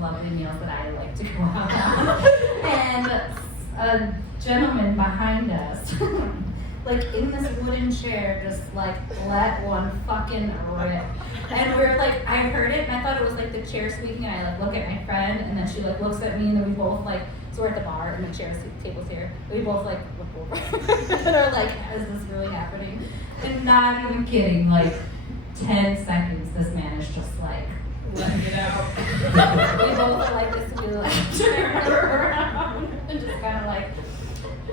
lovely meals that I like to go out on. And a gentleman behind us, like in this wooden chair, just like let one fucking rip. And we're like, I heard it and I thought it was like the chair squeaking, and I like look at my friend and then she like looks at me, and then we both like, so we're at the bar and the table's here. We both like look over and are like, is this really happening? And not even kidding, like 10 seconds this man is just like letting it out. We both are like this, we like turn around and just kind of like,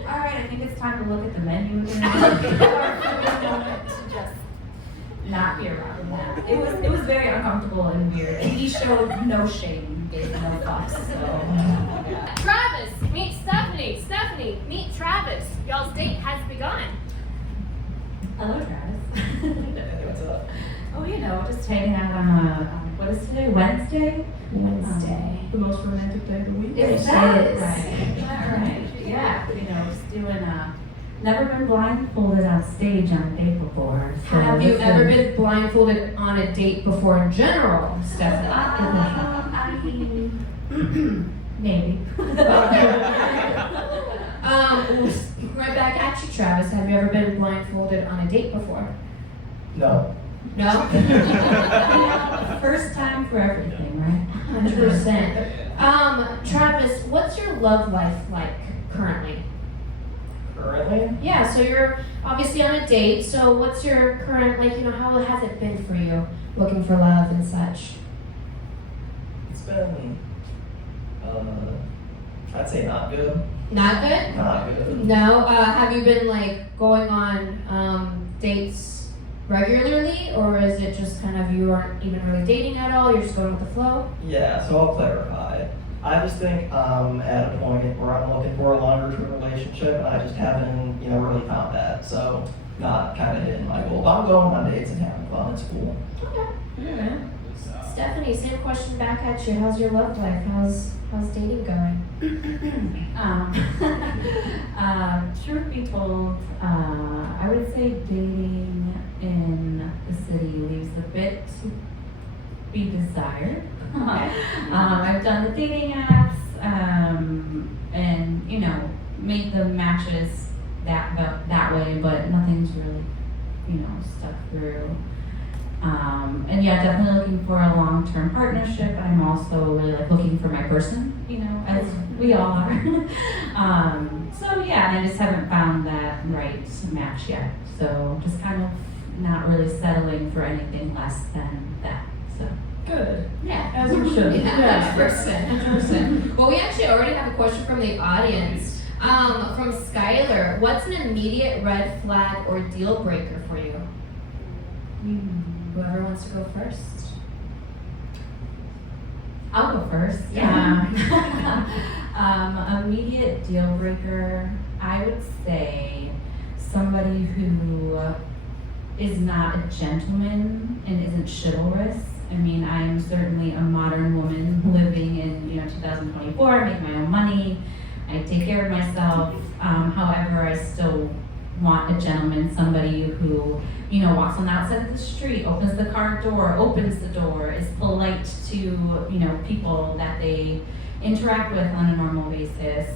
all right, I think it's time to look at the menu again. To just not be around that. It was very uncomfortable and weird. And he showed no shame, gave no fucks. So yeah. Travis, meet Stephanie. Stephanie, meet Travis. Y'all's date has begun. Hello, Travis. Hey, what's up? Oh, you know, just hanging out on a, what is today? Wednesday? The most romantic day of the week. Is that right? Yeah, you know, just doing never been blindfolded on stage on a date before. So Have you ever been blindfolded on a date before in general, Stephanie? I mean, maybe. Right back at you, Travis. Have you ever been blindfolded on a date before? No. No? First time for everything, right? 100%. Travis, what's your love life like currently? Currently? Yeah, so you're obviously on a date, so what's your current, like, you know, how has it been for you looking for love and such? It's been, I'd say not good. Not good? Not good. No? Have you been, like, going on dates regularly, or is it just kind of you aren't even really dating at all, you're just going with the flow? Yeah, so I'll clarify. I just think I'm at a point where I'm looking for a longer term relationship, and I just haven't, really found that. So not kind of hitting my goal. But I'm going on dates and having fun. It's cool. Okay. Yeah. Stephanie, same question back at you. How's your love life? How's dating going? Truth be told, I would say dating in the city leaves a bit to be desired. I've done the dating apps, and made the matches that way, but nothing's really, stuck through. And yeah, definitely looking for a long-term partnership. I'm also really looking for my person, as we all are. So yeah, I just haven't found that right match yet. So just kind of not really settling for anything less than that. So. Good. Yeah. As you should. Yeah, 100%. Well, we actually already have a question from the audience. From Skylar, what's an immediate red flag or deal breaker for you? Whoever wants to go first. I'll go first. Yeah. Immediate deal breaker, I would say somebody who is not a gentleman and isn't chivalrous. I mean, I'm certainly a modern woman living in 2024. I make my own money. I take care of myself. However, I still want a gentleman, somebody who walks on the outside of the street, opens the car door, opens the door, is polite to people that they interact with on a normal basis.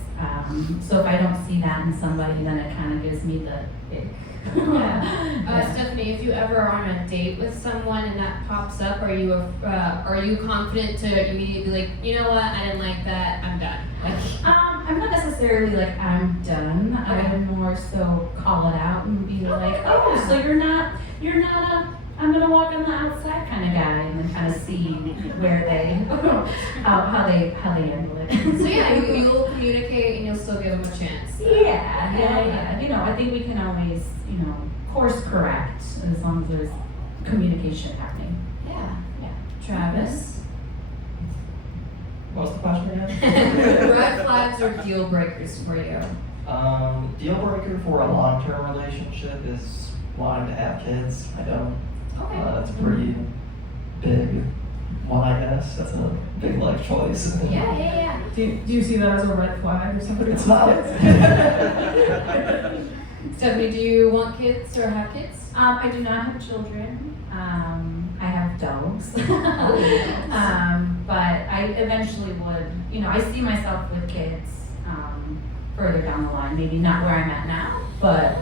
So if I don't see that in somebody, then it kind of gives me the ick. Yeah. Stephanie, if you ever are on a date with someone and that pops up, are you confident to immediately be like, you know what, I didn't like that, I'm done? I'm not necessarily like I'm done. I would more so call it out and be like, oh, so you're not a I'm gonna walk on the outside kind of guy, and then kind of see where they how they handle it. So yeah, you'll communicate and you'll still give them a chance. Yeah. I think we can always course correct as long as there's communication happening. Yeah. Travis. What's the question again? Red flags or deal breakers for you? Deal breaker for a long-term relationship is wanting to have kids. I don't. Okay. That's a pretty big one, I guess. That's a big life choice. Yeah. Do you see that as a red flag or something? It's not. Stephanie, do you want kids or have kids? I do not have children. I have dogs. But I eventually would, I see myself with kids further down the line. Maybe not where I'm at now, but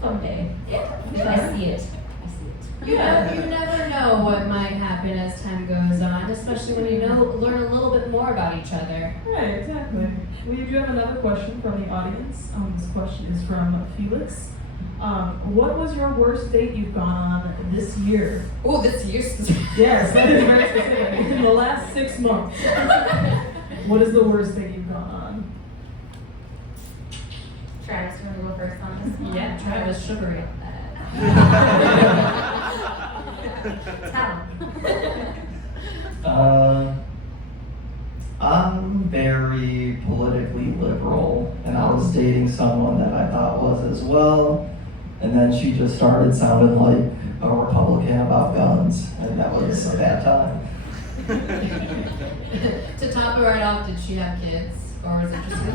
someday. I see it. You never know what might happen as time goes on, especially when you learn a little bit more about each other. Right, exactly. We do have another question from the audience. This question is from Felix. What was your worst date you've gone on this year? Oh, this year specific. Yes, that is very specific. In the last 6 months. What is the worst date you've gone on? Travis, you want to go first on this one? Yeah, Travis sugary on that. Tell. I'm very politically liberal, and I was dating someone that I thought was as well, and then she just started sounding like a Republican about guns, and that was a bad time. To top it right off, did she have kids? Or was it just No.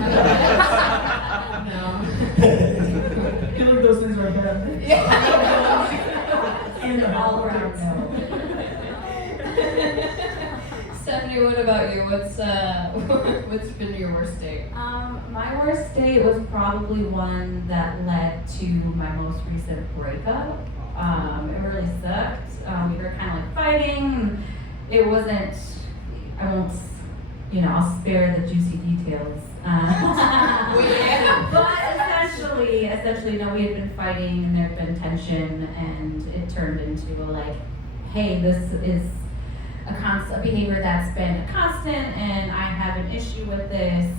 I feel like those things are bad. And all around no. Stephanie, what about you? What's been your worst date? My worst date was probably one that led to my most recent breakup. It really sucked. We were kind of like fighting. It wasn't, I won't, I'll spare the juicy details. But essentially, no, we had been fighting and there had been tension, and it turned into hey, this is a behavior that's been a constant, and I have an issue with this.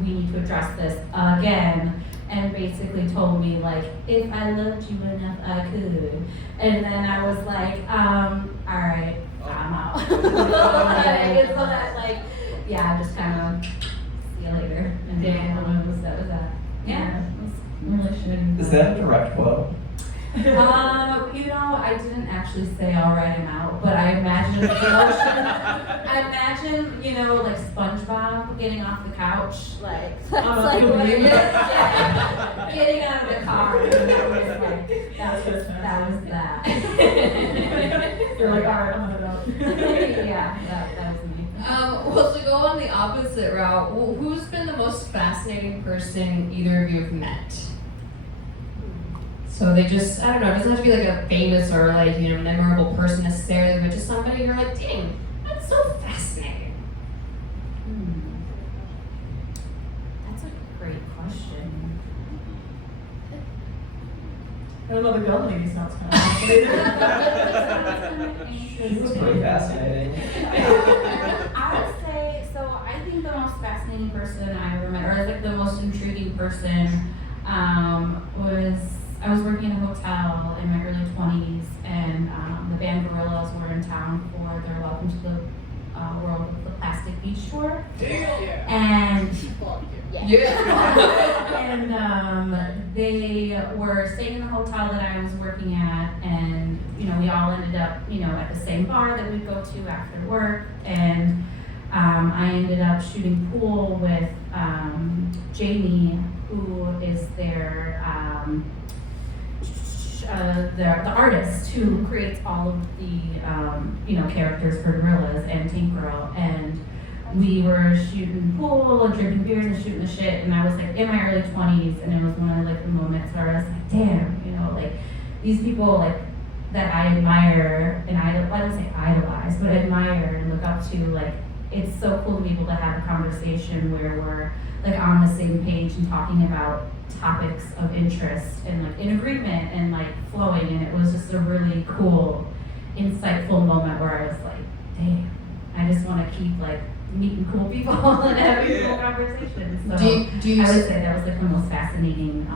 We need to address this again. And basically told me if I loved you enough, I could. And then I was like, all right, I'm out. So that just kind of see you later. And that was that. Yeah, it was really shitty. Is that a direct quote? I didn't actually say all right, I'm out, but I imagine the emotion. I imagine, like SpongeBob getting off the couch, that's like what it is. Yeah. Getting out of the car. And that was that. You're like, all right, I'm gonna go. Yeah, that was me. Well, to go on the opposite route, who's been the most fascinating person either of you have met? So they just, I don't know, it doesn't have to be a famous or memorable person necessarily, but just somebody you're like, dang, that's so fascinating. That's a great question. I don't know, the gun lady sounds kind of fascinating. She was pretty fascinating. I would say, I think the most fascinating person I ever met, or the most intriguing person, was I was working in a hotel in my early 20s, and the band Gorillas were in town for their Welcome to the World of the Plastic Beach tour. And and they were staying in the hotel that I was working at, and we all ended up at the same bar that we'd go to after work, and I ended up shooting pool with Jamie, who is their the artist who creates all of the characters for Gorillas and Tank Girl, and we were shooting pool and drinking beers and shooting the shit, and I was in my early 20s, and it was one of the moments where I was like, damn, these people that I admire, and I don't say idolize, but admire and look up to, it's so cool to be able to have a conversation where we're on the same page and talking about topics of interest and in agreement and flowing, and it was just a really cool, insightful moment where I was like, damn, I just want to keep meeting cool people and having cool conversations. So I would say that was the most fascinating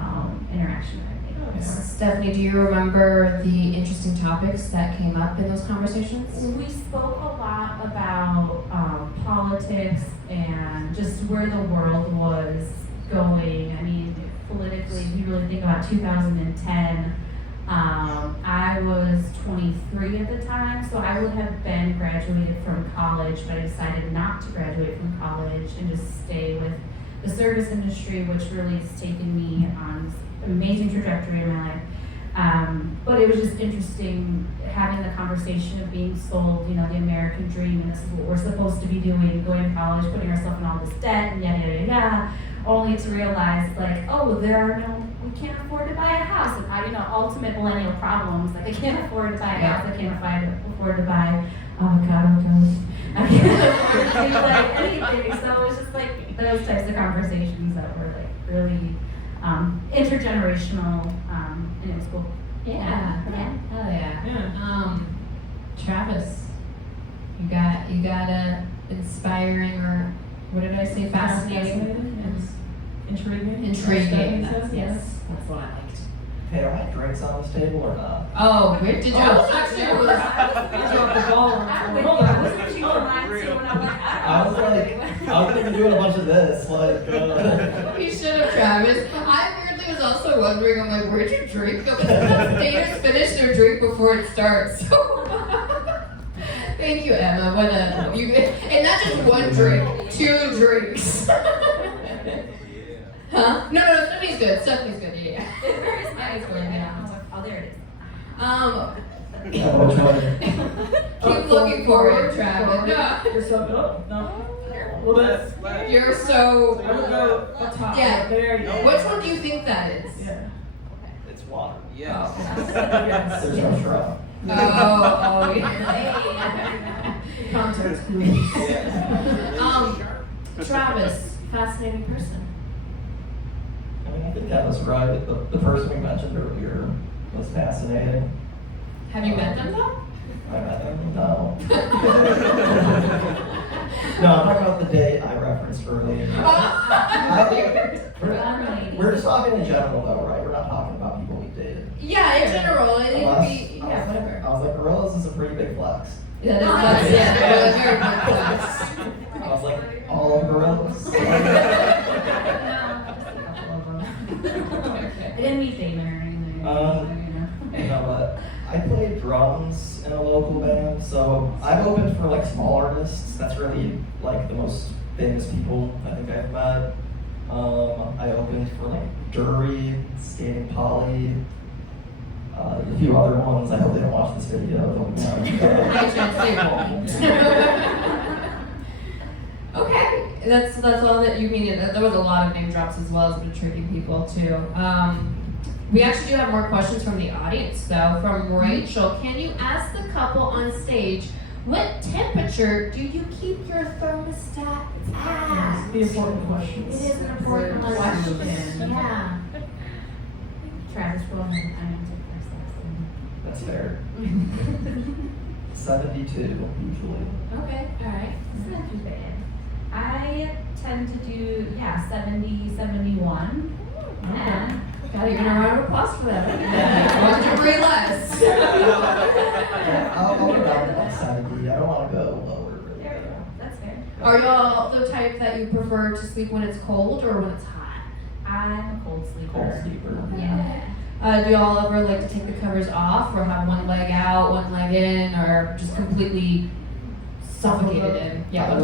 interaction that I made. Stephanie, do you remember the interesting topics that came up in those conversations? We spoke a lot about politics and just where the world was going. I mean, politically, if you really think about 2010, I was 23 at the time, so I would have been graduated from college, but I decided not to graduate from college and just stay with the service industry, which really has taken me on this amazing trajectory in my life. But it was just interesting having the conversation of being sold, the American dream, and this is what we're supposed to be doing, going to college, putting ourselves in all this debt, and yada, yada, yada, only to realize, like, oh, we can't afford to buy a house, and ultimate millennial problems, like, I can't afford to buy a house, I can't afford to buy avocado toast, I can't afford to do, like, anything, so it was just, like, those types of conversations that were, like, really intergenerational, and it was cool. Yeah. Hell yeah. Yeah. Travis, you got a inspiring, or what did I say? Fascinating. Yes. Intriguing. Intriguing. That's Yes. That's what I liked. Hey, are my drinks on this table or not? Oh, where did you? I was actually was. dropped the ball. I wasn't too romantic when I was like, I was gonna be doing a bunch of this, like. You should have, Travis. I weirdly was also wondering. I'm like, where'd you drink? Daters finish their drink before it starts. Thank you, Emma. And not just one drink, 2 drinks. Huh? No, Stephanie's good. Stephanie's good. Yeah. Where is my Oh, there it is. Which one? Keep looking for it, Travis. No. You're so good. No. Well, that's. You're so. I would go up top. Yeah. There you go. Which one do you think that is? Yeah. It's water. Yes. Yes. There's no straw. Oh, yeah. Context clues. Travis, fascinating person. I mean, I think that was right. The person we mentioned earlier was fascinating. Have you met them though? I met them? No. No, I'm talking about the date I referenced earlier. We're just talking in general though, right? We're not talking about people we dated. Yeah, in general, it would Unless- be, yeah, whatever. I was like, gorillas is a pretty big flex. Yeah, that's very complex. I was like, all of gorillas? I didn't meet Damon or anything. You know what? I played drums in a local band, so I've opened for like small artists. That's really like the most famous people I think I've met. I opened for like Dury, Skating Polly, a few other ones. I hope they don't watch this video. Don't Okay, that's all that you mean. There was a lot of name drops as well as intriguing people too. We actually do have more questions from the audience though. From Rachel, can you ask the couple on stage, what temperature do you keep your thermostat at? The important questions. It is an important question. Yeah. Travis, go ahead. I answered That's fair. 72 usually. Okay. All right. It's not too bad. I tend to do, 70, 71. Yeah. Gotta give a round of applause for that. 1 degree less. Yeah, I'll go down to like 70. I don't want to go lower. There you go. That's fair. Are y'all the type that you prefer to sleep when it's cold or when it's hot? I'm a cold sleeper. Cold sleeper. Yeah. Do y'all ever like to take the covers off or have one leg out, one leg in, or just completely suffocated in? Yeah,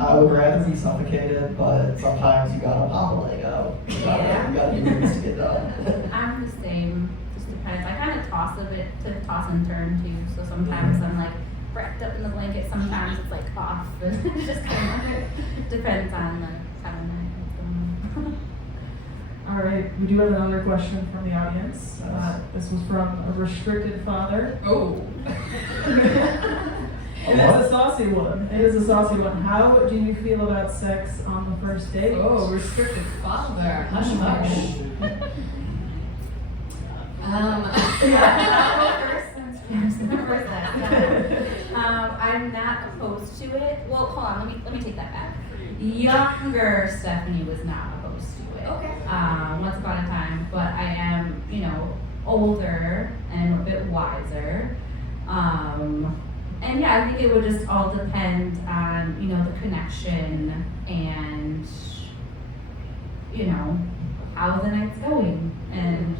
I would rather be suffocated, but sometimes you gotta pop a leg out. You gotta do things to get done. I'm the same. Just depends. I kind of toss a bit to toss and turn too. So sometimes I'm like wrapped up in the blanket. Sometimes it's like off. It just kind of depends on the time of night. What's going on. All right, we do have another question from the audience. This was from a restricted father. Oh. And it's a saucy one. It is a saucy one. How do you feel about sex on the first date? Oh, restricted father. Hush, hush. I'm not opposed to it. Well, hold on. Let me take that back. Younger Stephanie was not opposed to it. Okay. Once upon a time, but I am, older and a bit wiser. And yeah, I think it would just all depend on, the connection and, how the night's going. And,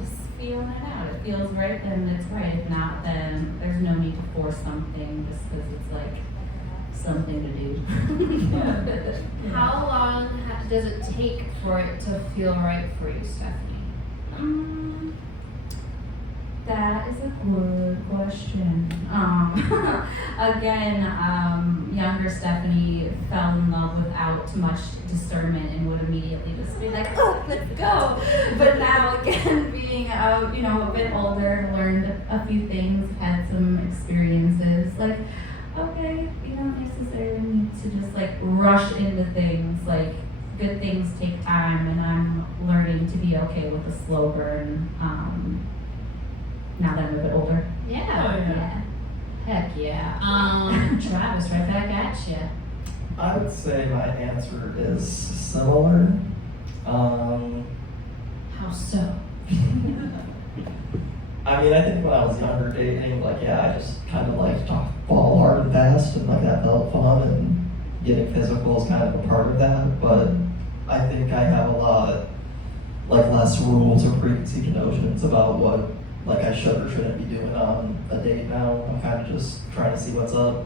just feeling it out. If it feels right, then it's right. If not, then there's no need to force something just because it's like something to do. How long does it take for it to feel right for you, Stephanie? good question. Again, younger Stephanie fell in love without too much discernment and would immediately just be like, oh, let's go. But now, again, being out, a bit older, learned a few things, had some experiences. Like, okay, you don't necessarily need to just like rush into things. Like, good things take time, and I'm learning to be okay with a slow burn. Now that I'm a bit older. Yeah. Oh, yeah. Heck yeah. Travis, right back at you. I would say my answer is similar. How so? I mean, I think when I was younger dating, like, yeah, I just kind of liked to fall hard and fast, and like that felt fun, and getting physical is kind of a part of that. But I think I have a lot, like, less rules or preconceived notions about what, like, I should or shouldn't be doing on a date now. I'm kind of just trying to see what's up.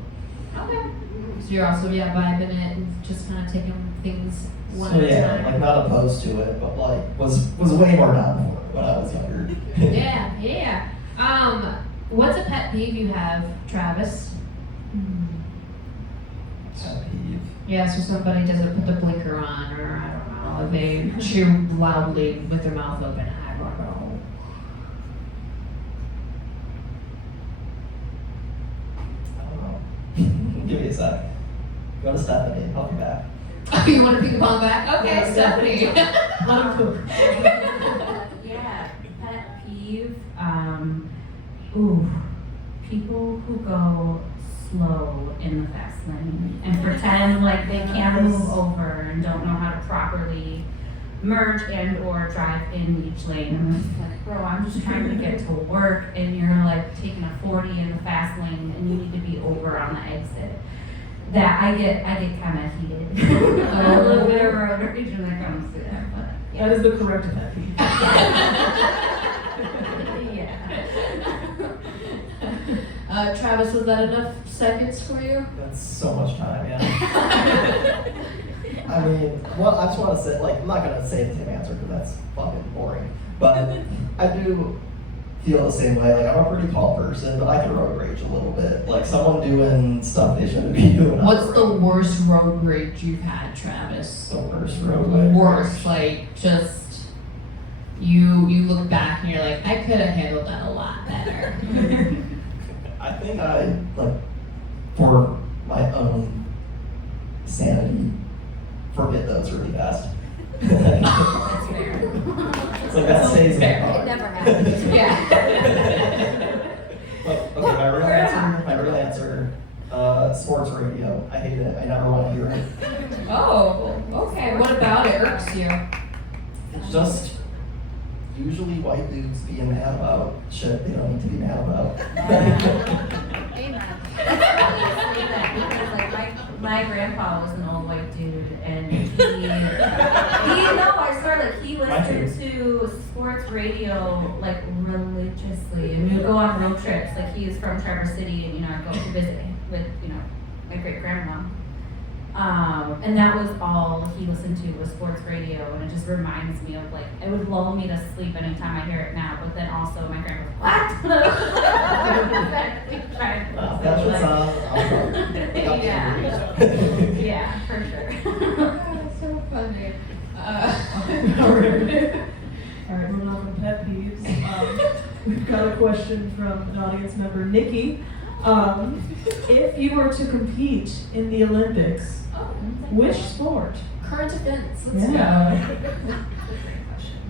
Okay. So you're also, vibing it and just kind of taking things one So at a yeah, time. like, not opposed to it, but like was way more down for it when I was younger. Yeah. What's a pet peeve you have, Travis? Pet peeve. Yeah, so somebody doesn't put the blinker on, or I don't know, they chew loudly with their mouth open. I don't know. I don't know. Give me a sec. Go to Stephanie. I'll be back. Oh, you want to pick up on back? Okay, Yeah, Stephanie. Let him cook. Yeah, pet peeve. People who go slow in the fast lane and pretend like they can't move over and don't know how to properly merge and or drive in each lane. And it's like, bro, I'm just trying to get to work, and you're like taking a 40 in the fast lane and you need to be over on the exit. That I get kind of heated. A little bit of road rage when it comes to that, but That is the correct pet peeve. yeah. Travis, was that enough seconds for you? That's so much time, yeah. I mean, well, I just want to say, like, I'm not gonna say the same answer because that's fucking boring. But I do feel the same way. Like, I'm a pretty tall person, but I can road rage a little bit. Like, someone doing stuff they shouldn't be doing. What's the worst road rage you've had, Travis? the worst road rage? Worst, like just you look back and you're like, I could have handled that a lot better. I think I, like, for my own sanity, forget those really fast. That's fair. It's like that stays in my It car. never happens. Yeah. Okay, my real answer, sports radio. I hate it. I never want to hear it. Oh, okay. What about it irks you? It's just usually white dudes being mad about shit they don't need to be mad about. Amen. Because like my grandpa was an old white dude, and he I swear, like he listened to sports radio like religiously, and we would go on road trips. Like he is from Traverse City, and I'd go to visit with my great grandma. And that was all he listened to was sports radio, and it just reminds me of like it would lull me to sleep anytime I hear it now. But then also my grandma, what? That's what's on. Yeah, for sure. That's so funny. All right, moving on from pet peeves. We've got a question from an audience member, Nikki. If you were to compete in the Olympics, which sport? Current events. Let's Yeah. go. That's a great question.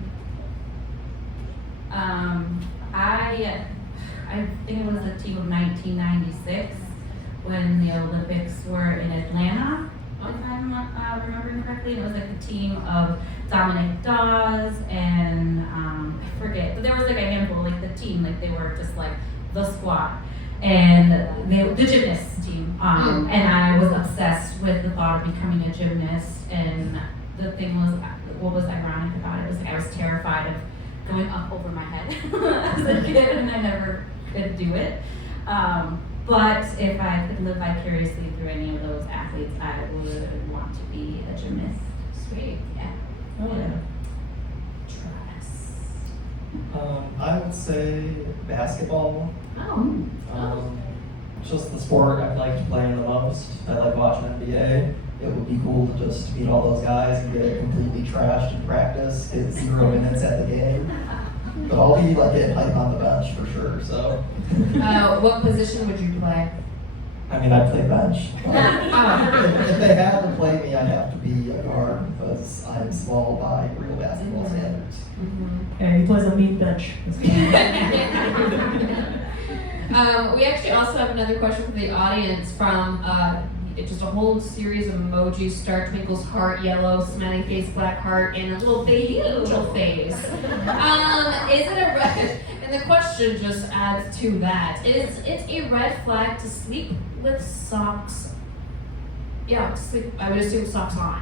I think it was the team of 1996 when the Olympics were in Atlanta, if I'm remembering correctly. It was like the team of Dominic Dawes and I forget, but there was like a handful, like the team, like they were just like the squad. And the gymnast team, and I was obsessed with the thought of becoming a gymnast. And the thing was, what was ironic about it was like I was terrified of going up over my head as a kid, and I never could do it. But if I could live vicariously through any of those athletes, I would want to be a gymnast. Sweet. Yeah. Oh yeah. Travis. I would say basketball. Oh. Just the sport I like to play the most. I like watching NBA. It would be cool to just meet all those guys and get completely trashed in practice, get 0 minutes at the game. But I'll be like getting hype on the bench for sure. So. What position would you play? I mean, I'd play bench. Oh. If they had to play me, I'd have to be a guard because I'm small by real basketball standards. Okay, he plays a mean bench. We actually also have another question from the audience from just a whole series of emojis: star, twinkles, heart, yellow, smiley face, black heart, and a little baby angel face. Is it a red? And the question just adds to that: is it a red flag to sleep with socks? Yeah, sleep. I would assume socks on.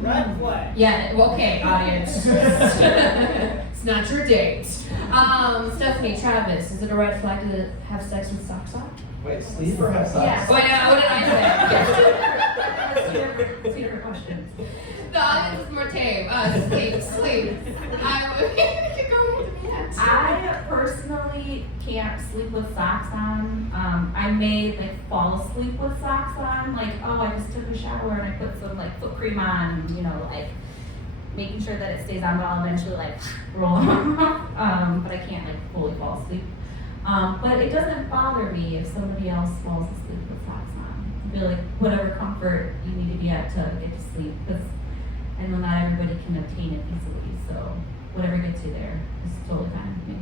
Red flag. Yeah. Well, okay, audience. It's not your date. Stephanie, Travis, is it a red flag to have sex with socks on? Wait, sleep or have sex? Yes. Wait, what did I say? Two different questions. The audience is more tame. Sleep. I personally can't sleep with socks on. I may like fall asleep with socks on. Like, oh, I just took a shower and I put some like foot cream on, you know, like making sure that it stays on, but I'll eventually like roll off. But I can't like fully fall asleep. But it doesn't bother me if somebody else falls asleep with socks on. I feel like whatever comfort you need to be at to get to sleep, because I know not everybody can obtain it easily. So whatever gets you there is totally fine with me.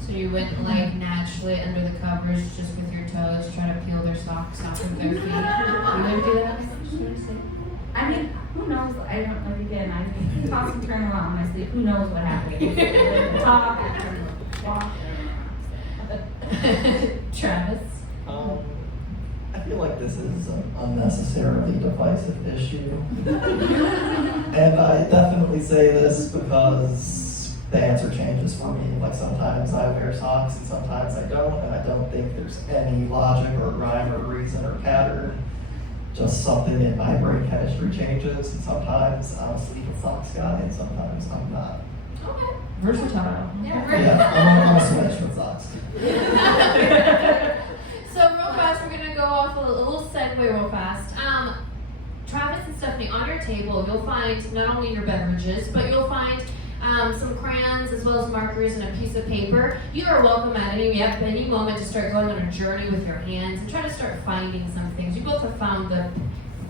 So you wouldn't like naturally under the covers just with your toes try to peel their socks off of their feet? You wouldn't do that? Just wanna say. I mean, who knows? I don't like again. I toss and turn around in my sleep. Who knows what happens? Talk, walk. Travis. I feel like this is an unnecessarily divisive issue. And I definitely say this because the answer changes for me. Like sometimes I wear socks and sometimes I don't, and I don't think there's any logic or rhyme or reason or pattern. Just something in my brain chemistry changes, and sometimes I'm a sleep with socks guy and sometimes I'm not. Okay. Versatile. Yeah. I'm a switch with socks. So real fast, we're gonna go off a little segue real fast. Travis and Stephanie, on your table, you'll find not only your beverages, but you'll find some crayons as well as markers and a piece of paper. You are welcome at any moment to start going on a journey with your hands and try to start finding some things. You both have found the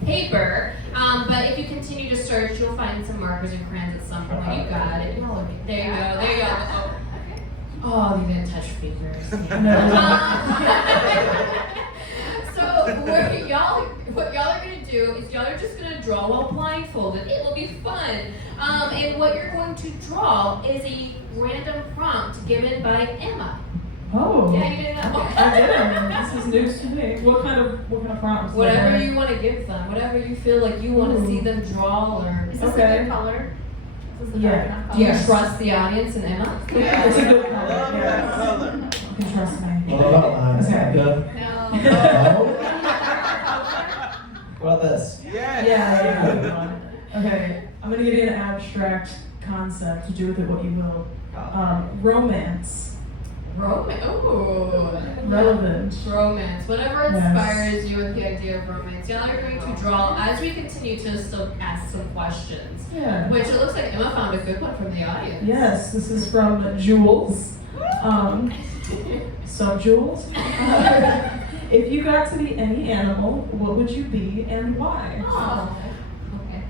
paper, but if you continue to search, you'll find some markers and crayons at some point. You got it. Oh, there you go. There you go. Oh, you didn't touch fingers. So what y'all are gonna do is y'all are just gonna draw while blindfolded. It will be fun. And what you're going to draw is a random prompt given by Emma. Oh. Yeah, you didn't know. I didn't. This is news to me. What kind of prompts? Whatever you want to give them, whatever you feel like you want to see them draw, or Is this Okay. a good color? Is this a Yeah. dark enough color? do you trust the audience and Emma? It's a good color. Yes. You can trust me. What about mine? Is that good? No. No? What about this? Yeah. Okay, I'm gonna give you an abstract concept to do with it what you will. Romance. Relevant. Romance. Whatever Yes. inspires you with the idea of romance. Y'all are going to draw as we continue to still ask some questions. Yeah. Which it looks like Emma found a good one from the audience. Yes, this is from Jules. So Jules, if you got to be any animal, what would you be and why? Oh. Okay.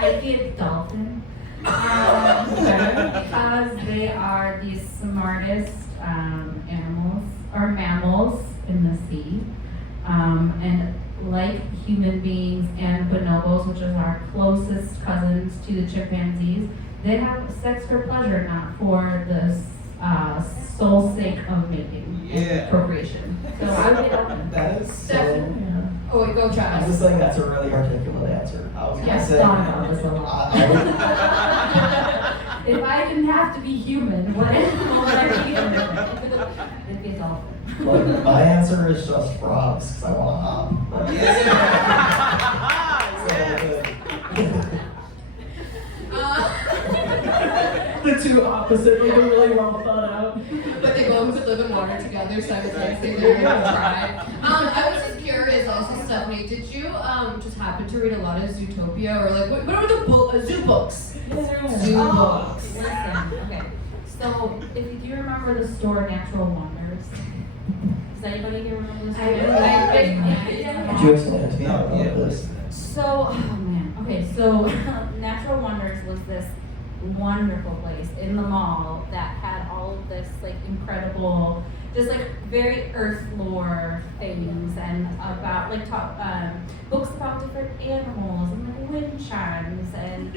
I'd be a dolphin. Because they are the smartest animals or mammals in the sea. And like human beings and bonobos, which is our closest cousins to the chimpanzees, they have sex for pleasure, not for the sole sake of mating and procreation. So I would be a dolphin. That is so. Stephanie. Yeah. Oh, wait, go I'm Travis. just saying that's a really articulate answer. I was gonna Yes, say. thought about this a lot. If I didn't have to be human, what animal would I be? It'd be a dolphin. Look, my answer is just frogs because I want to hop. So, the two opposite, like they're really well thought out. But they both could live in water together simultaneously. They're gonna try. I was just curious also, Stephanie, did you just happen to read a lot of Zootopia or like what are the zoo books? Zoo books. Listen, okay. So, if you remember the store Natural Wonders, does anybody here remember the store? Could you explain it to me? I don't know this. So, oh man, okay, so Natural Wonders was this wonderful place in the mall that had all of this like incredible, just like very earth lore things and about like books about different animals and like wind chimes and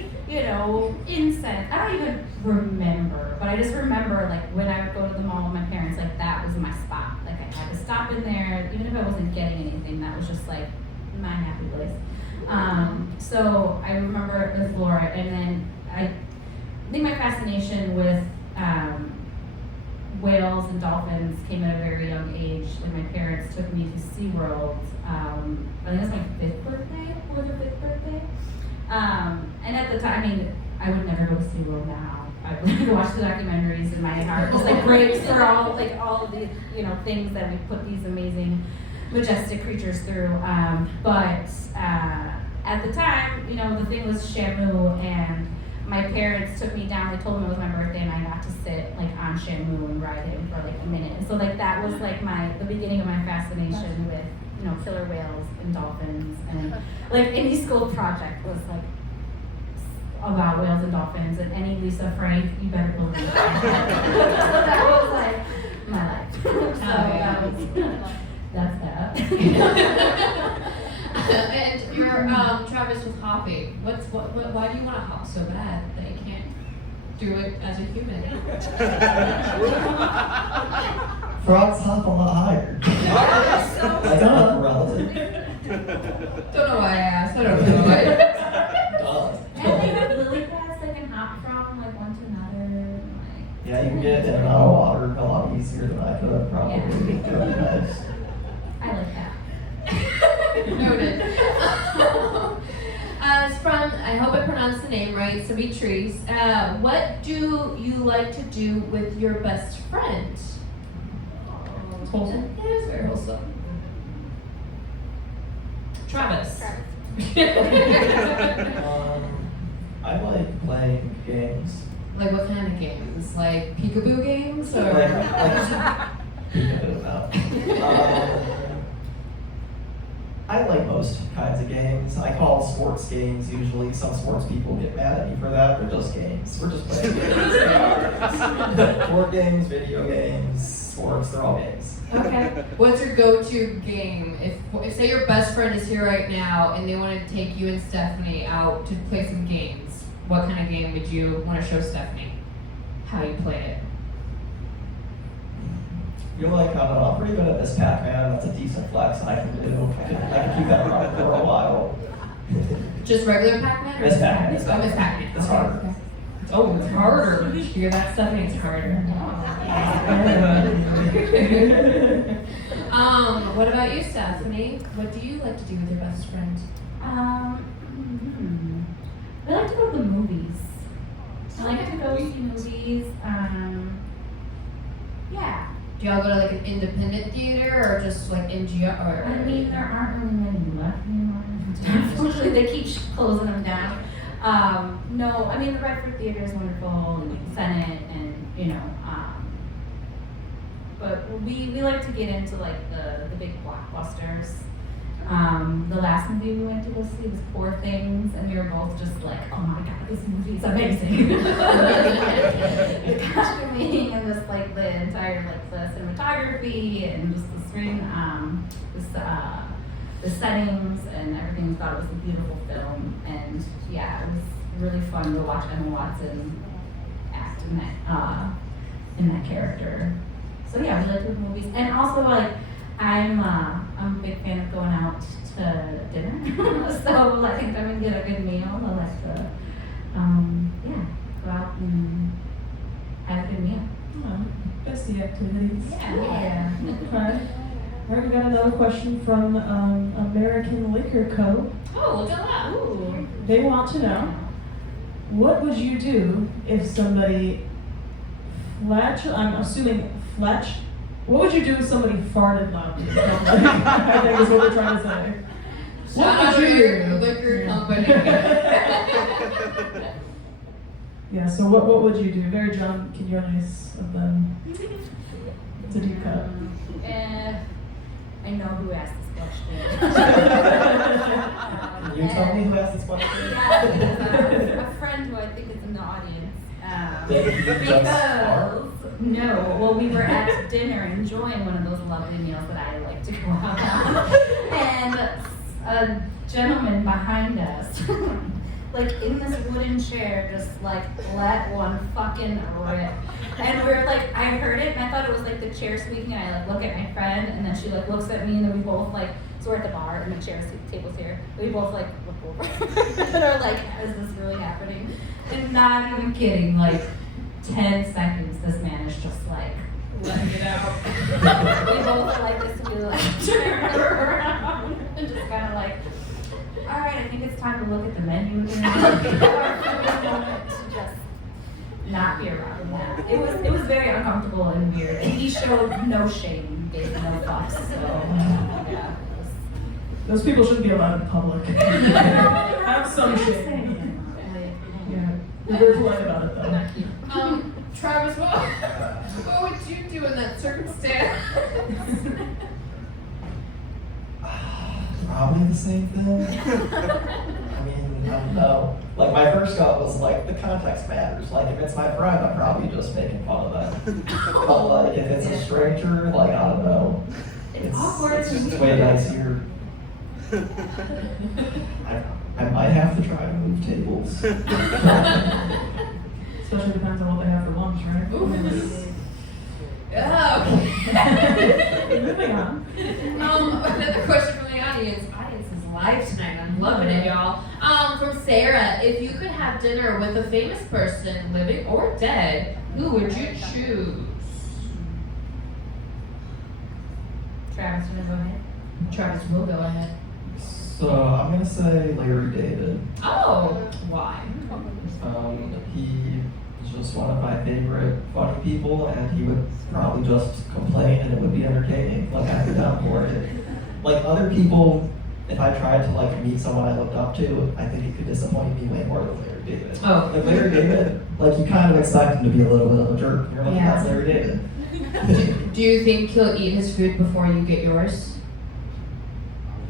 incense. I don't even remember, but I just remember like when I would go to the mall with my parents, like that was my spot. Like I had to stop in there, even if I wasn't getting anything. That was just like my happy place. So I remember the flora, and then I think my fascination with whales and dolphins came at a very young age when my parents took me to SeaWorld. I think it was my 5th birthday, 4th or 5th birthday. And at the time, I mean, I would never go to SeaWorld now. I would watch the documentaries, and my heart was like breaks for all of the things that we put these amazing majestic creatures through. But at the time, the thing was Shamu, and my parents took me down. They told me it was my birthday, and I got to sit like on Shamu and ride him for like a minute. And so like that was like the beginning of my fascination with killer whales and dolphins, and like any school project was like about whales and dolphins, and any Lisa Frank, you better believe it. So that was like my life. So that's that. And you're Travis with hopping. Why do you want to hop so bad that you can't do it as a human? Frogs hop a lot higher. I don't have a relative. Don't know why I asked. I don't know. And they have lily pads that can hop from like one to another. Yeah, you can get in and out of water a lot easier than I could have probably. Nice. I like that. Noted. It's from, I hope I pronounced the name right, Savitrice. What do you like to do with your best friend? It's wholesome. It is very wholesome. Travis. I like playing games. Like what kind of games? Like peekaboo games or? Peekaboo out. I like most kinds of games. I call sports games usually. Some sports people get mad at me for that. They're just games. We're just playing games. Board games, video games, sports, they're all games. Okay. What's your go-to game? If say your best friend is here right now and they want to take you and Stephanie out to play some games, what kind of game would you want to show Stephanie? How you play it? You're like, I don't know, I'm pretty good at this Pac-Man. That's a decent flex I can do. I can keep that around for a while. Just regular Pac-Man? Or Miss Pac-Man. Oh, Miss Pac-Man. It's harder. Oh, it's harder. You hear that, Stephanie? It's harder. What about you, Stephanie? What do you like to do with your best friend? I like to go to the movies. I like to go see movies. Yeah. Do y'all go to like an independent theater or just like NGO? Or I mean, there aren't really many left anymore. Unfortunately, they keep closing them down. No, I mean the Redford Theater is wonderful, and Senate, and but we like to get into like the big blockbusters. The last movie we went to go see was Poor Things, and we were both just like, oh my god, this movie is amazing. The costuming and just like the entire like the cinematography and just the screen, the settings and everything. We thought it was a beautiful film, and yeah, it was really fun to watch Emma Watson act in that character. So yeah, we like to go to movies, and also like I'm a big fan of going out to dinner. So I think I'm gonna get a good meal. I like to go out and have a good meal. Bestie activities. Yeah. Okay. All right, we got another question from American Liquor Co. Oh, look at that. Ooh. They want to know, what would you do if somebody I'm assuming what would you do if somebody farted loudly? I think is what we're trying to say. Shout out to your liquor company. Yeah, so what would you do? Mary John, can you release of them? It's a deep cut. I know who asked this question. Can you tell me who asked this question? Yeah, a friend who I think is in the audience. Because well, we were at dinner enjoying one of those lovely meals that I like to go out on, and a gentleman behind us, like in this wooden chair, just like let one fucking rip. And we were like, I heard it and I thought it was like the chair squeaking, and I like look at my friend and then she like looks at me, and then we both like, so we're at the bar and the table's here. We both like look over and are like, is this really happening? And not even kidding, like 10 seconds this man is just like letting it out. We both are like this, we like turn around and just kind of like, all right, I think it's time to look at the menu again. To just not be around that. It was very uncomfortable and weird. And he showed no shame, gave no fucks. So yeah. Those people shouldn't be allowed in public. Have some shame. Yeah. You're very polite about it though. Travis, what would you do in that circumstance? Probably the same thing. I mean, I don't know. Like, my first thought was like, the context matters. Like, if it's my friend, I'm probably just making fun of them. But like, if it's a stranger, like, I don't know. It's awkward. It's just way nicer. I might have to try to move tables. Especially depends on what they have for lunch, right? Okay. Moving on. Another question from the audience. Audience is live tonight. I'm loving it, y'all. From Sarah, if you could have dinner with a famous person, living or dead, who would you choose? Travis, you wanna go ahead? Travis will go ahead. So I'm gonna say Larry David. Oh, why? He is just one of my favorite funny people, and he would probably just complain, and it would be entertaining. Like, I'd be down for it. Like, other people, if I tried to like meet someone I looked up to, I think it could disappoint me way more than Larry David. Oh. Like Larry David, like you kind of expect him to be a little bit of a jerk. You're like, Yeah. that's Larry David. Do you think he'll eat his food before you get yours?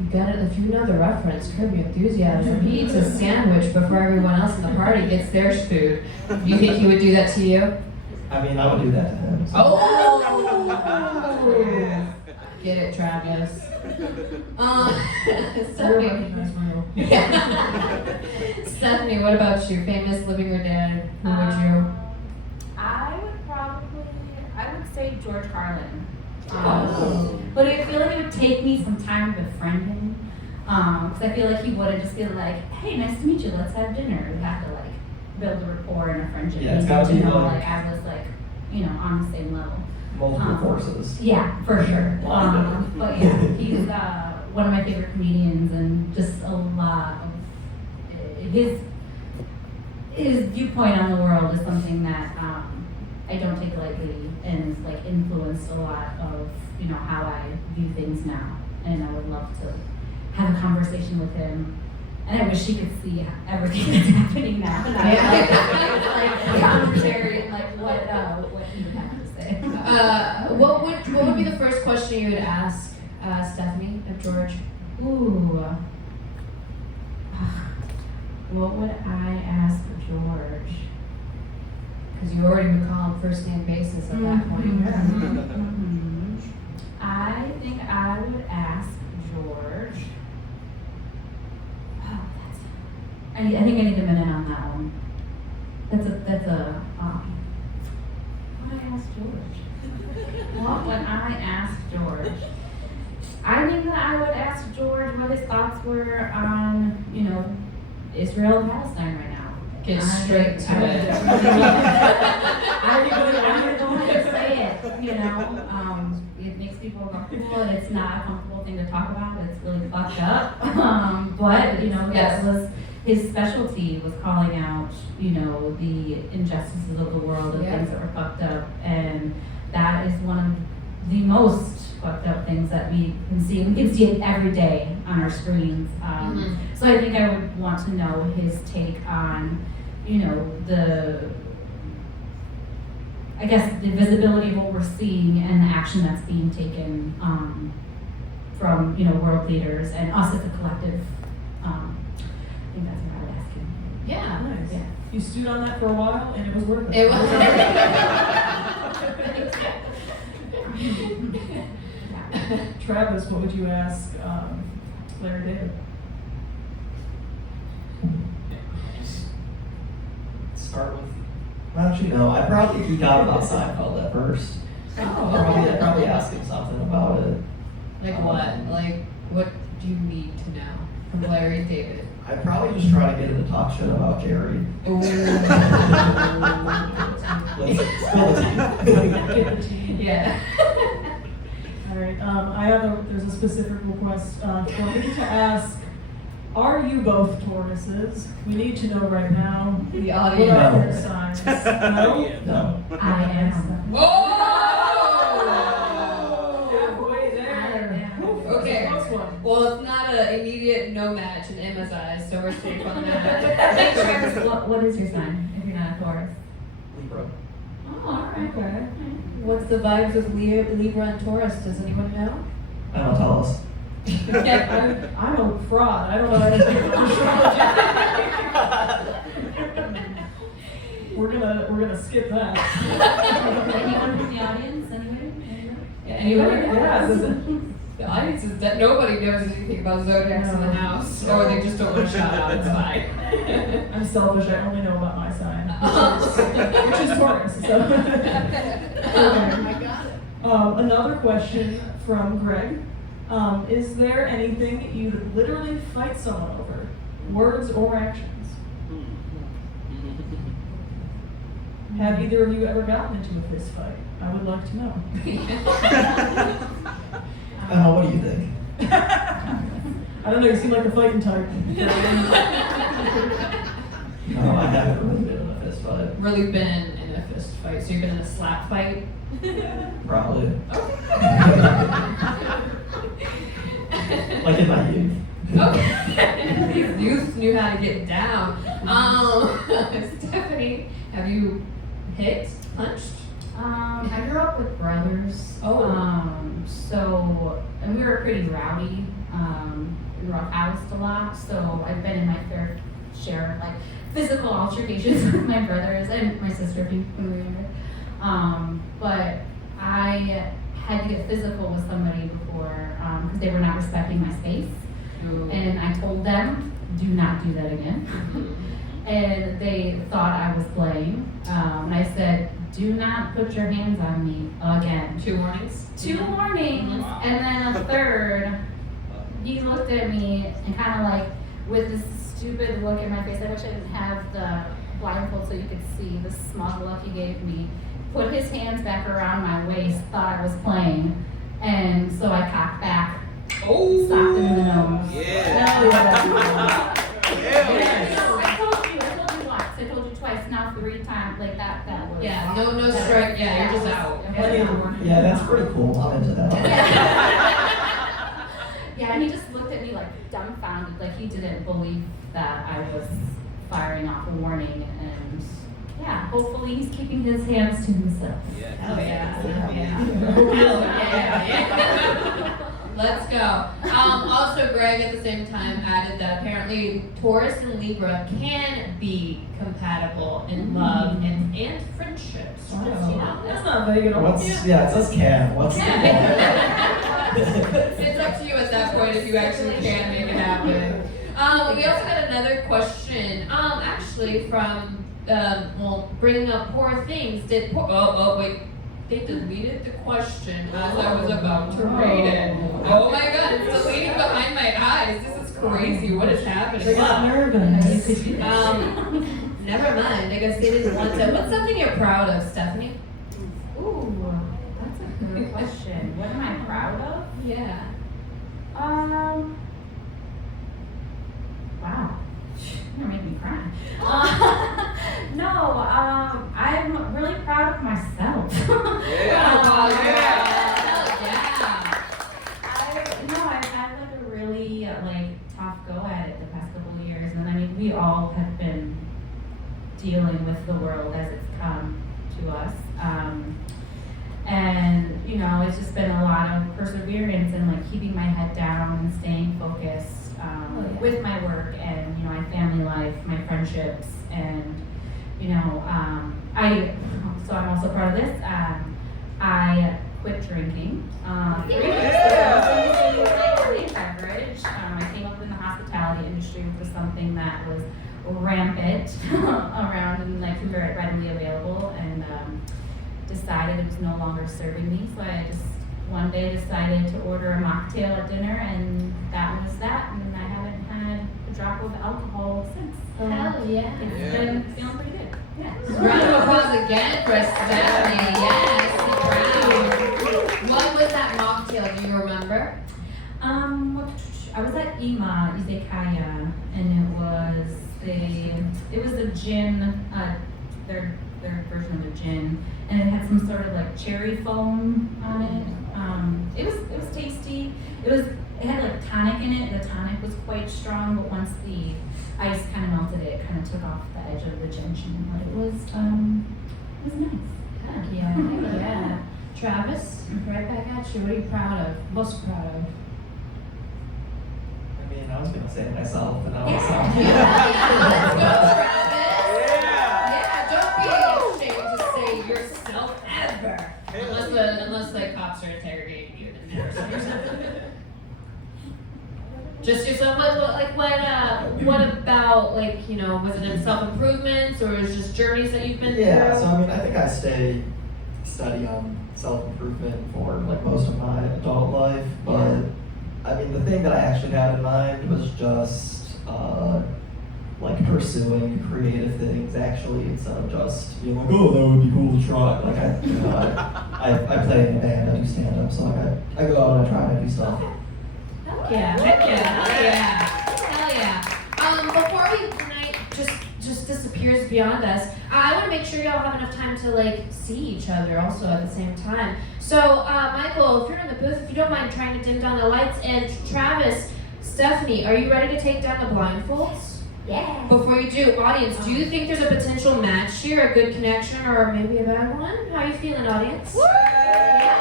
You got it. If you know the reference, Curb Your Enthusiasm. He eats a sandwich before everyone else in the party gets their food. Do you think he would do that to you? I mean, I would do that to him. So. Oh! Get it, Travis. Stephanie. Stephanie, what about you? Famous, living or dead? Who would you? I would say George Carlin. Oh. But I feel like it would take me some time to befriend him. Because I feel like he wouldn't just be like, hey, nice to meet you, let's have dinner. We'd have to like build a rapport and a friendship. Yeah, it's We gotta need be to know like- I was like, on the same level. Multiple forces. Yeah, for sure. Lined But yeah, he's one of my favorite comedians, and just a lot of his viewpoint on the world is something that I don't take lightly, and has like influenced a lot of how I view things now. And I would love to have a conversation with him. And I wish he could see everything that's happening now. And like commentary and like what he would have to say. What would be the first question you would ask Stephanie of George? Ooh. What would I ask George? Because you already would call him first name basis at that point. Mhm. I think I would ask George. Oh, I think I need a minute on that one. What would I ask George? What would I ask George? I think that I would ask George what his thoughts were on, Israel and Palestine right now. Get straight to it. I would go ahead and say it. It makes people uncomfortable, and it's not a comfortable thing to talk about. It's really fucked up. But Yes. his specialty was calling out, you know, the injustices of the world and Yeah. things that were fucked up, and that is one of the most fucked up things that we can see. We can see it every day on our screens. So I think I would want to know his take on, you know, I guess the visibility of what we're seeing and the action that's being taken from, you know, world leaders and us as a collective. I think that's what I would ask him. Yeah. Nice. Yeah. You stewed on that for a while, and it was worth it. It was. Travis, what would you ask Larry David? Start with. Actually, no. I'd probably geek out about Seinfeld at first. I'd probably ask him something about it. Like what? Like what do you need to know from Larry David? I'd probably just try to get him to talk shit about Jerry. Let's spill the tea. Get the tea. Yeah. All right. There's a specific request for me to ask. Are you both Tauruses? We need to know right now. The What audience. are No. your signs? No. No. I am. Oh! Halfway there. Okay. Close one. Well, it's not an immediate no match in Emma's eyes, so we're safe on that. Travis, what is your sign if you're not a Taurus? Libra. Oh, all right. Okay. What's the vibes with Libra and Taurus? Does anyone know? I don't tell us. I'm a fraud. I don't know anything about astrology. We're gonna skip that. Anyone from the audience? Anybody? Yeah, anyone? Yeah. The audience is that nobody knows anything about zodiacs in the house, or they just don't want to shout out. It's fine. I'm selfish. I only know about my sign, which is Taurus. So. Another question from Greg. Is there anything you'd literally fight someone over? Words or actions? Have either of you ever gotten into a fist fight? I would like to know. What do you think? I don't know, you seem like a fighting type. No, I haven't really been in a fist fight. Really been in a fist fight, so you've been in a slap fight? Probably. Like in my youth. Okay. These youths knew how to get down. Stephanie, have you hit, punched? I grew up with brothers. Oh. And we were pretty rowdy. We roughhoused a lot, so I've been in my fair share of like physical altercations with my brothers and my sister when we were younger. But I had to get physical with somebody before because they were not respecting my space. Ooh. And I told them, do not do that again. And they thought I was playing. And I said, do not put your hands on me again. 2 warnings? 2 warnings, and then a third, he looked at me and kind of like, with this stupid look in my face, I wish I didn't have the blindfold so you could see the smug look he gave me, put his hands back around my waist, thought I was playing, and so I cocked back, Oh! socked him in the nose. Hell yeah. I told you once, I told you twice, now 3 times, like that was. Yeah, no strike, yeah, you're just out. Yeah, that's pretty cool. I'm into that. Yeah, and he just looked at me like dumbfounded, like he didn't believe that I was firing off a warning, and yeah, hopefully he's keeping his hands to himself. Hell yeah. Hell yeah. Let's go. Also, Greg at the same time added that apparently Taurus and Libra can be compatible in love and friendships. So, That's not vague at all. Yeah, it says can. What's the It's up to you at that point if you actually can make it happen. We also got another question, actually from, bringing up poor things. Wait. They deleted the question as I was about to read it. Oh my god, it's deleting behind my eyes. This is crazy. What is happening? They got nervous. Never mind. I guess they didn't want to. What's something you're proud of, Stephanie? Ooh, that's a good question. What am I proud of? Yeah. Wow. I'm the world as it's come to us. And you know, it's just been a lot of perseverance and like keeping my head down and staying focused with my work and you know my family life, my friendships, and you know, so I'm also proud of this. I quit drinking 3 years ago. Beverage. I came up in the hospitality industry, which was something that was rampant around and like very readily available, and decided it was no longer serving me. So I just one day decided to order a mocktail at dinner, and that was that. And I haven't had a drop of alcohol since. So Hell yeah. It's been feeling pretty good. Yeah. Round of applause again for Stephanie. Yes, wow. What was that mocktail? Do you remember? I was at Ima Izakaya, and it was a gin, their version of a gin, and it had some sort of like cherry foam on it. It was tasty. It had like tonic in it. The tonic was quite strong, but once the ice kind of melted it, kind of took off the edge of the gin. But it was nice. Heck yeah, heck yeah. Travis, right back at you. What are you proud of? Most proud of? I mean, I was gonna say myself, but now Yeah, let's go, Travis. Yeah, don't be ashamed to say yourself ever. Unless the cops are interrogating you, then never say yourself. Just yourself. What about like, you know, was it in self-improvements or is it just journeys that you've been through? Yeah, so I mean, I think I study on self-improvement for like most of my adult life, but I mean, the thing that I actually had in mind was just like pursuing creative things actually, instead of just being like, oh, that would be cool to try. Like I play in a band, I do stand-up, so like I go out and I try to do stuff. Heck yeah, heck yeah, hell yeah, hell yeah. Before we tonight just disappears beyond us, I want to make sure y'all have enough time to like see each other also at the same time. So Michael, if you're in the booth, if you don't mind trying to dim down the lights, and Travis, Stephanie, are you ready to take down the blindfolds? Yeah. Before you do, audience, do you think there's a potential match here, a good connection, or maybe a bad one? How are you feeling, audience? Yeah,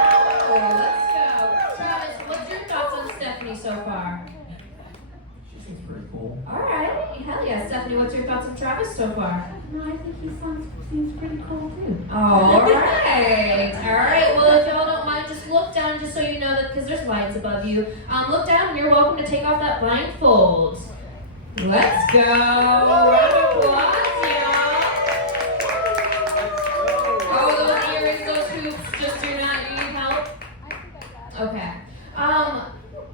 let's go. Travis, what's your thoughts on Stephanie so far? She seems pretty cool. All right, hell yeah. Stephanie, what's your thoughts on Travis so far? No, I think he seems pretty cool too. All right. All right. Well, if y'all don't mind, just look down just so you know that, because there's lights above you. Look down and you're welcome to take off that blindfold. Let's go. Round of applause, y'all. Oh, those earrings, those hoops just do not need help. Okay.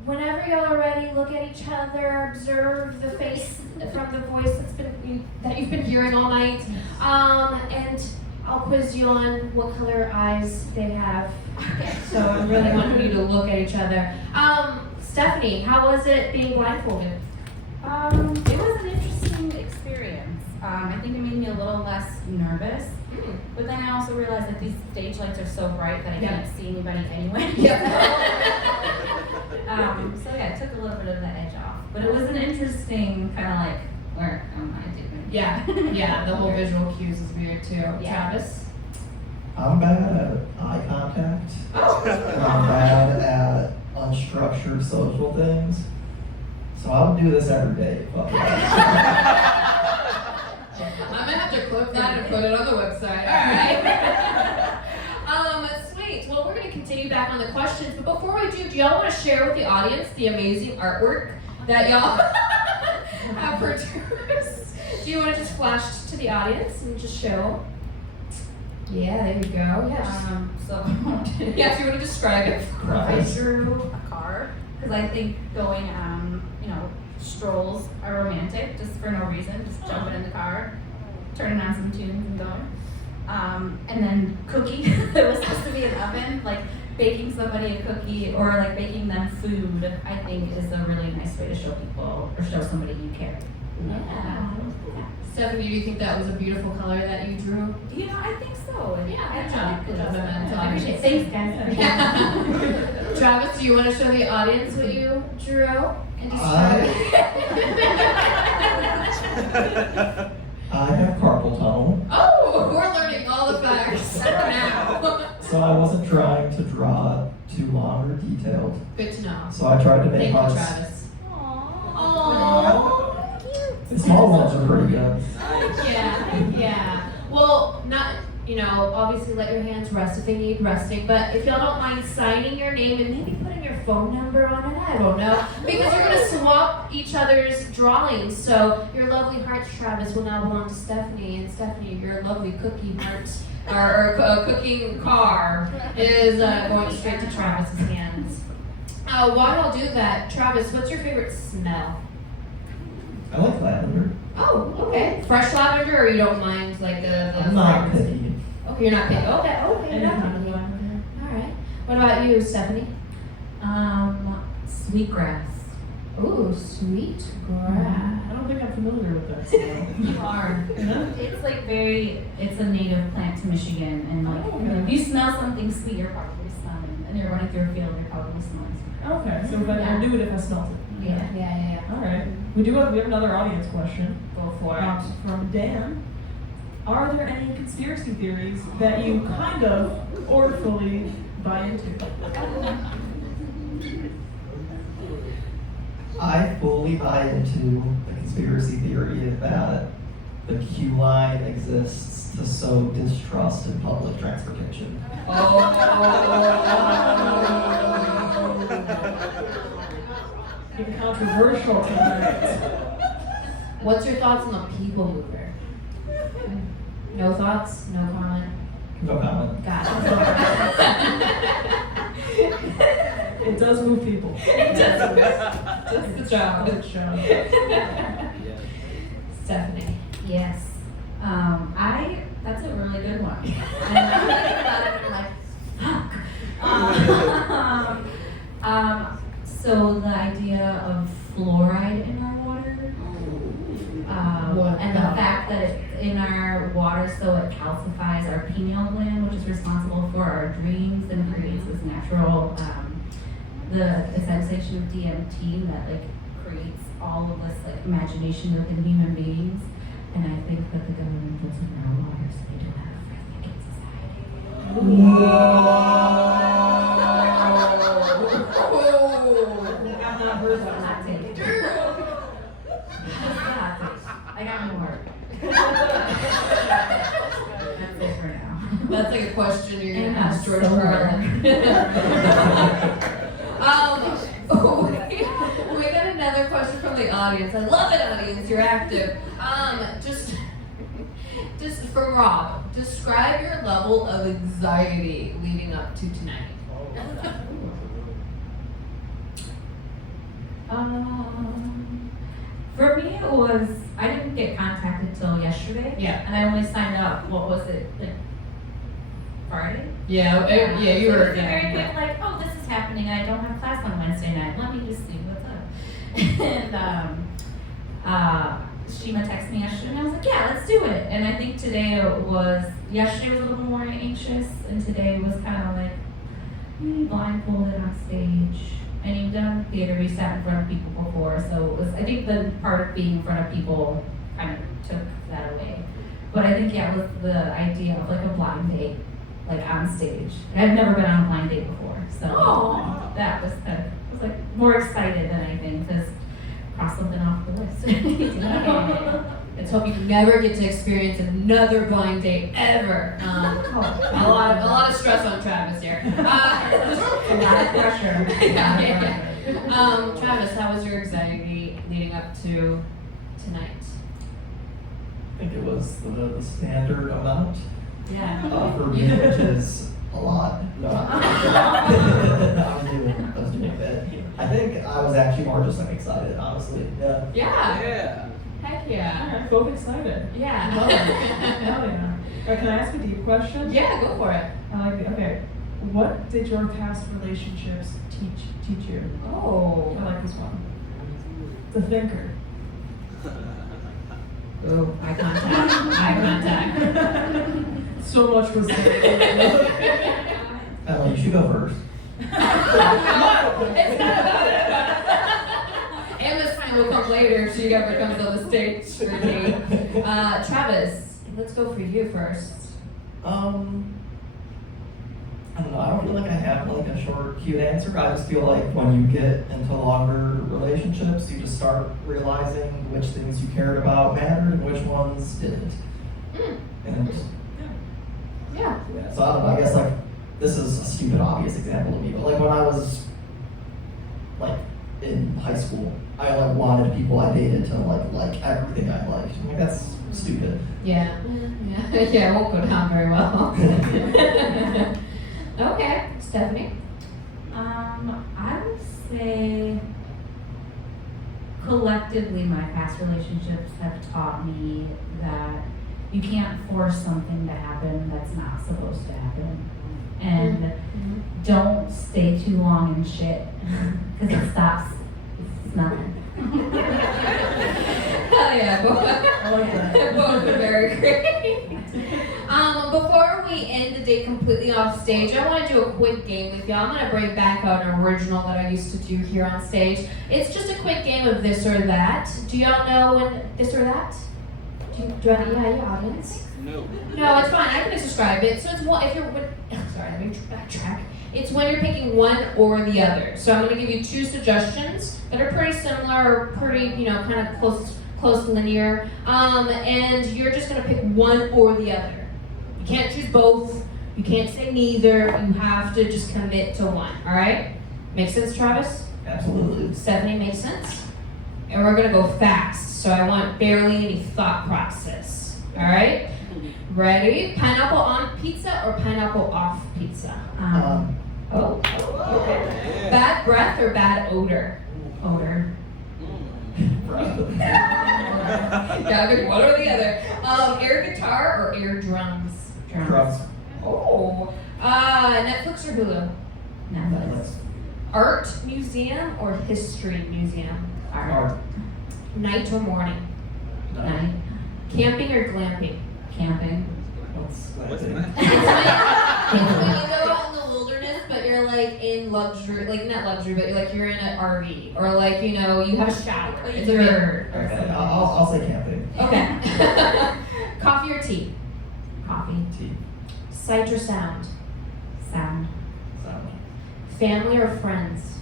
Whenever y'all are ready, look at each other, observe the face from the voice that you've been hearing all night, and I'll quiz you on what color eyes they have. So I really want you to look at each other. Stephanie, how was it being blindfolded? It was an interesting experience. I think it made me a little less nervous. But then I also realized that these stage lights are so bright that I can't see anybody anyway. So yeah, it took a little bit of the edge off. But it was an interesting kind of like, where am I doing? Yeah, the whole visual cues is weird too. Yeah. Travis? I'm bad at eye contact. And I'm bad at unstructured social things. So I would do this every day. Fuck it. I'm gonna have to clip that and put it on the website. Alright. Sweet. Well, we're gonna continue back on the questions, but before we do y'all want to share with the audience the amazing artwork that y'all have produced? Do you want to just flash to the audience and just show? Yeah, there you go. Yeah. Yeah, if you want to describe it. I drew a car because I think going, strolls are romantic just for no reason, just jumping in the car, turning on some tunes and going. And then cookie. It was supposed to be an oven, like baking somebody a cookie or like baking them food. I think is a really nice way to show people or show somebody you care. Yeah. Stephanie, do you think that was a beautiful color that you drew? I think so. And Yeah, good job. I appreciate it. Thanks, guys. Yeah. Travis, do you want to show the audience what you drew and describe it? I have carpal tunnel. Oh, I wasn't trying to draw too long or detailed. Good to know. So I tried to make Thank you, hearts. Travis. The small ones are pretty good. Yeah. Well, not, obviously let your hands rest if they need resting, but if y'all don't mind signing your name and maybe putting your phone number on it, I don't know, because you're gonna swap each other's drawings. So your lovely hearts, Travis, will now belong to Stephanie, and Stephanie, your lovely cookie heart, or cooking car is going straight to Travis's hands. While I'll do that, Travis, what's your favorite smell? I like lavender. Oh, okay. Fresh lavender, or you don't mind like the I'm not fragrance? picky. Okay, you're not picky. Okay, you're Any not kind of picky. lavender. All right. What about you, Stephanie? Sweetgrass. Ooh, sweet grass. I don't think I'm familiar with that smell. You are. It's like it's a native plant to Michigan, and like Okay. if you smell something sweet, you're probably smelling, and you're running through a field, you're probably smelling sweetgrass. Okay, so if I knew it if I smelled it. Yeah. All right. We have another audience question. Go for From Dan. Are there any conspiracy theories that you kind of or fully buy into? I fully buy into the conspiracy theory that the Q line exists to sow distrust in public transportation. Being controversial tonight. What's your thoughts on the people mover? No thoughts? No comment? No comment. Got it. It does move people. Just the job. Good job. Stephanie. Yes. That's a really good one. And I'm thinking about it and I'm like, fuck. So the idea of fluoride in our water, and the fact that it's in our water, so it calcifies our pineal gland, which is responsible for our dreams and creates this natural, the sensation of DMT that like creates all of this like imagination within human beings. And I think that the government puts in our water so they don't have a free-thinking society. I've not heard that one. Hot take. Hot take. I got more. That's it for now. That's like a question you're gonna And ask George so Carlin. We got another question from the audience. I love it, audience. You're active. Just for Rob, describe your level of anxiety leading up to tonight. For me, it was, I didn't get contacted till yesterday. Yeah. And I only signed up, what was it, like Friday? Yeah, you So were. it was a very quick, like, oh, this is happening, I don't have class on Wednesday night, let me just see what's up. And Shima texted me yesterday, and I was like, yeah, let's do it. And I think today yesterday was a little more anxious, and today was kind of like, really blindfolded on stage. And you've done theater, you sat in front of people before, so it was, I think the part of being in front of people kind of took that away. But I think, yeah, it was the idea of like a blind date, like on stage. I've never been on a blind date before, so that was kind of, I was like more excited than anything, because cross something off the list. Let's hope you never get to experience another blind date ever. A lot of stress on Travis here. A lot of pressure. Yeah. Travis, how was your anxiety leading up to tonight? I think it was the standard amount Yeah. for me, which is a lot. No, I was doing a bit. I think I was actually more just like excited, honestly. Yeah. Yeah. Heck yeah. Alright, both excited. Yeah. Love it. Hell yeah. Alright, can I ask a deep question? Yeah, go for it. I like it. Okay. What did your past relationships teach you? Oh. I like this one. The thinker. Oh, eye contact. Eye contact. So much was said. Emily, you should go first. It's not about it. Emma's time will come later if she ever comes on the stage for a date. Travis, let's go for you first. I don't know, I don't feel like I have like a short, cute answer. I just feel like when you get into longer relationships, you just start realizing which things you cared about mattered and which ones didn't. And Yeah. yeah, so I don't know, I guess like, this is a stupid obvious example of me, but like when I was like in high school, I like wanted people I dated to like everything I liked. I'm like, that's stupid. Yeah. Yeah, it won't go down very well. Okay, Stephanie. I would say collectively my past relationships have taught me that you can't force something to happen that's not supposed to happen. And don't stay too long in shit because it stops smelling. Hell yeah, both are very great. Before we end the day completely off stage, I want to do a quick game with y'all. I'm going to bring back an original that I used to do here on stage. It's just a quick game of this or that. Do y'all know when this or that? Do I need your audience? No. No, it's fine. I can just describe it. So it's one, if you're, sorry, let me backtrack. It's when you're picking one or the other. So I'm going to give you two suggestions that are pretty similar, or pretty, kind of close linear. And you're just going to pick one or the other. You can't choose both. You can't say neither. You have to just commit to one. All right? Make sense, Travis? Absolutely. Stephanie, makes sense? And we're going to go fast. So I want barely any thought process. All right? Ready? Pineapple on pizza or pineapple off pizza? Oh, okay. Bad breath or bad odor? Odor. Gotta pick one or the other. Air guitar or air drums? Drums. Oh. Netflix or Hulu? Netflix. Art museum or history museum? Art. Night or morning? Night. Camping or glamping? Camping. What's What's that? that? It's when you go out in the wilderness, but you're like in luxury, like not luxury, but you're in an RV, or like you have a shower. It's a big. Okay, I'll say camping. Okay. Coffee or tea? Coffee. Tea. Sight or sound? Sound. Sound. Family or friends?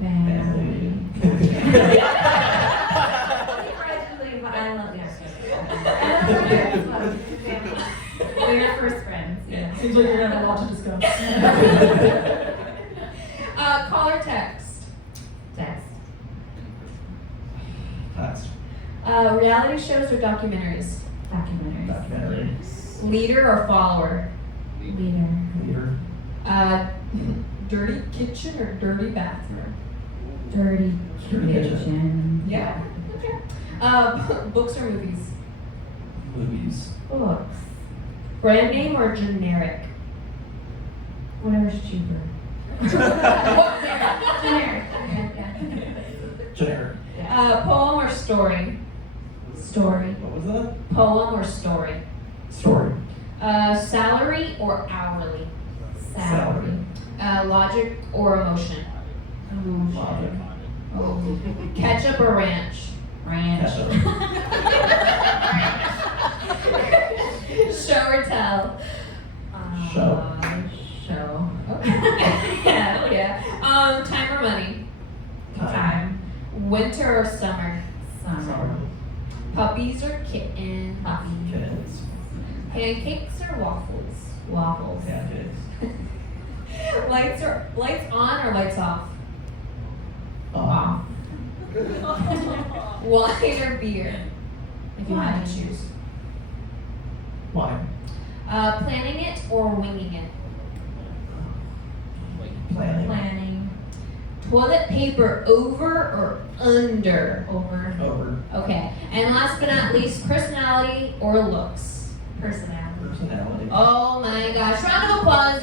Family. Family. Allegedly, but I love you. We're your first friends. Yeah. Seems like you're gonna have a lot to discuss. Call or text? Text. Text. Reality shows or documentaries? Documentaries. Documentary. Leader or follower? Leader. Leader. Dirty kitchen or dirty bathroom? Dirty Dirty kitchen. kitchen. Yeah. Okay. Books or movies? Movies. Books. Brand name or generic? Whatever's cheaper. Generic. Generic. Poem or story? Story. What was that? Poem or story? Story. Salary or hourly? Salary. Logic or emotion? Logic. Oh. Ketchup or ranch? Ranch. Ketchup. Show or tell? Show. Show. Yeah, oh yeah. Time or money? Time. Winter or summer? Summer. Puppies or kittens? Puppy. Kittens. Pancakes or waffles? Waffles. Pancakes. Lights on or lights off? Off. Wine or beer? If you had to choose. Wine. Planning it or winging it? Planning. Planning. Toilet paper over or under? Over. Over. Okay. And last but not least, personality or looks? Personality. Personality. Oh my gosh. Round of applause.